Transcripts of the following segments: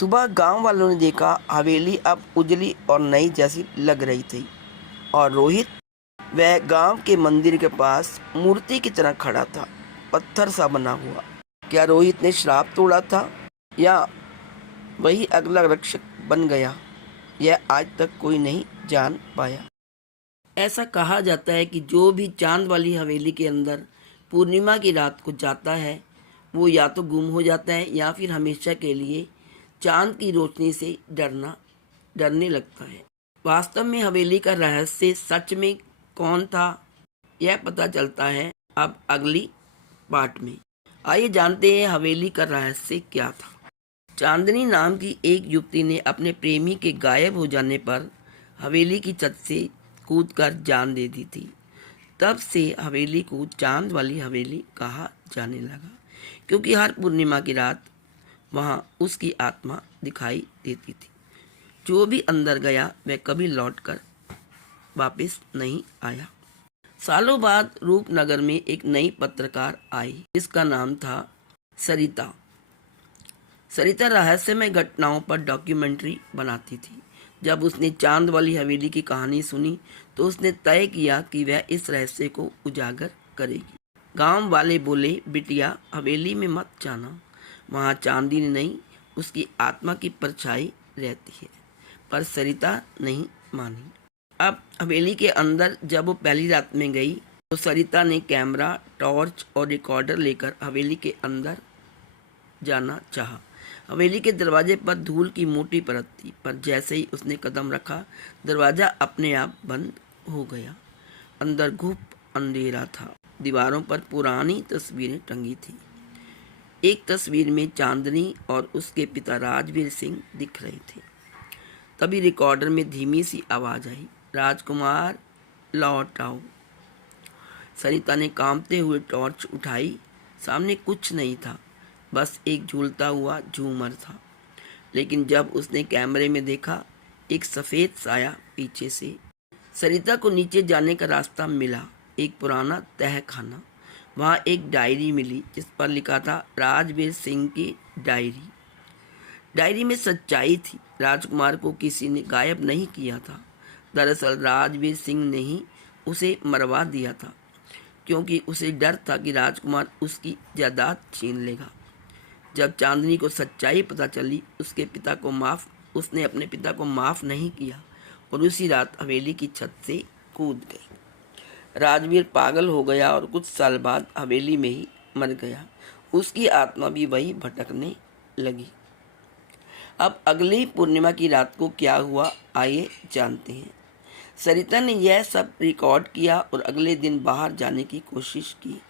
सुबह गांव वालों ने देखा हवेली अब उजली और नई जैसी लग रही थी और रोहित वह गांव के मंदिर के पास मूर्ति की तरह खड़ा था, पत्थर सा बना हुआ। क्या रोहित ने श्राप तोड़ा था या वही अगला रक्षक बन गया, यह आज तक कोई नहीं जान पाया। ऐसा कहा जाता है कि जो भी चांद वाली हवेली के अंदर पूर्णिमा की रात को जाता है वो या तो गुम हो जाता है या फिर हमेशा के लिए चांद की रोशनी से डरने लगता है। वास्तव में हवेली का रहस्य सच में कौन था, यह पता चलता है अब अगली पार्ट में। आइए जानते हैं हवेली का रहस्य क्या था। चांदनी नाम की एक युवती ने अपने प्रेमी के गायब हो जाने पर हवेली की छत से कूदकर जान दे दी थी। तब से हवेली को चांद वाली हवेली कहा जाने लगा, क्योंकि हर पूर्णिमा की रात वहाँ उसकी आत्मा दिखाई देती थी। जो भी अंदर गया वह कभी लौटकर वापस नहीं आया। सालों बाद रूपनगर में एक नई पत्रकार आई जिसका नाम था सरिता। सरिता रहस्यमय घटनाओं पर डॉक्यूमेंट्री बनाती थी। जब उसने चांद वाली हवेली की कहानी सुनी तो उसने तय किया कि वह इस रहस्य को उजागर करेगी। गांव वाले बोले, बिटिया हवेली में मत जाना, वहाँ चांदनी नहीं उसकी आत्मा की परछाई रहती है। पर सरिता नहीं मानी। अब हवेली के अंदर जब वो पहली रात में गई तो सरिता ने कैमरा, टॉर्च और रिकॉर्डर लेकर हवेली के अंदर जाना चाहा। हवेली के दरवाजे पर धूल की मोटी परत थी, पर जैसे ही उसने कदम रखा दरवाज़ा अपने आप बंद हो गया। अंदर घुप अंधेरा था। दीवारों पर पुरानी तस्वीरें टंगी थी। एक तस्वीर में चांदनी और उसके पिता राजवीर सिंह दिख रहे थे। तभी रिकॉर्डर में धीमी सी आवाज़ आई, राजकुमार लौट आओ। सरिता ने कांपते हुए टॉर्च उठाई। सामने कुछ नहीं था, बस एक झूलता हुआ झूमर था। लेकिन जब उसने कैमरे में देखा एक सफ़ेद साया पीछे से। सरिता को नीचे जाने का रास्ता मिला। एक पुराना तहखाना, वहाँ एक डायरी मिली जिस पर लिखा था राजवीर सिंह की डायरी। डायरी में सच्चाई थी। राजकुमार को किसी ने गायब नहीं किया था। दरअसल राजवीर सिंह ने ही उसे मरवा दिया था, क्योंकि उसे डर था कि राजकुमार उसकी जायदाद छीन लेगा। जब चांदनी को सच्चाई पता चली उसने अपने पिता को माफ़ नहीं किया और उसी रात हवेली की छत से कूद गई। राजवीर पागल हो गया और कुछ साल बाद हवेली में ही मर गया। उसकी आत्मा भी वही भटकने लगी। अब अगली पूर्णिमा की रात को क्या हुआ, आइए जानते हैं। सरिता ने यह सब रिकॉर्ड किया और अगले दिन बाहर जाने की कोशिश की,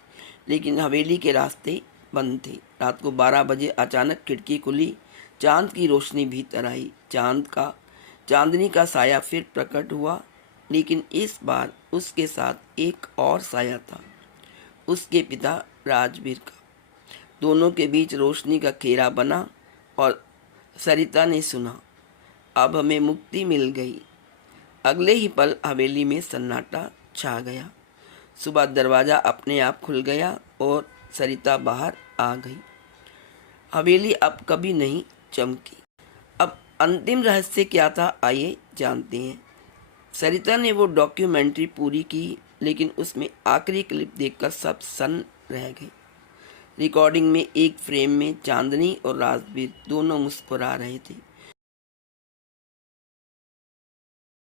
लेकिन हवेली के रास्ते बंद थे। रात को 12 बजे अचानक खिड़की खुली। चांद की रोशनी भीतर आई। चांदनी का साया फिर प्रकट हुआ, लेकिन इस बार उसके साथ एक और साया था, उसके पिता राजवीर का। दोनों के बीच रोशनी का घेरा बना और सरिता ने सुना, अब हमें मुक्ति मिल गई। अगले ही पल हवेली में सन्नाटा छा गया। सुबह दरवाज़ा अपने आप खुल गया और सरिता बाहर आ गई। हवेली अब कभी नहीं चमकी। अब अंतिम रहस्य क्या था, आइए जानते हैं। सरिता ने वो डॉक्यूमेंट्री पूरी की, लेकिन उसमें आखिरी क्लिप देखकर सब सन्न रह गए। रिकॉर्डिंग में एक फ्रेम में चांदनी और राजवीर दोनों मुस्कुरा रहे थे।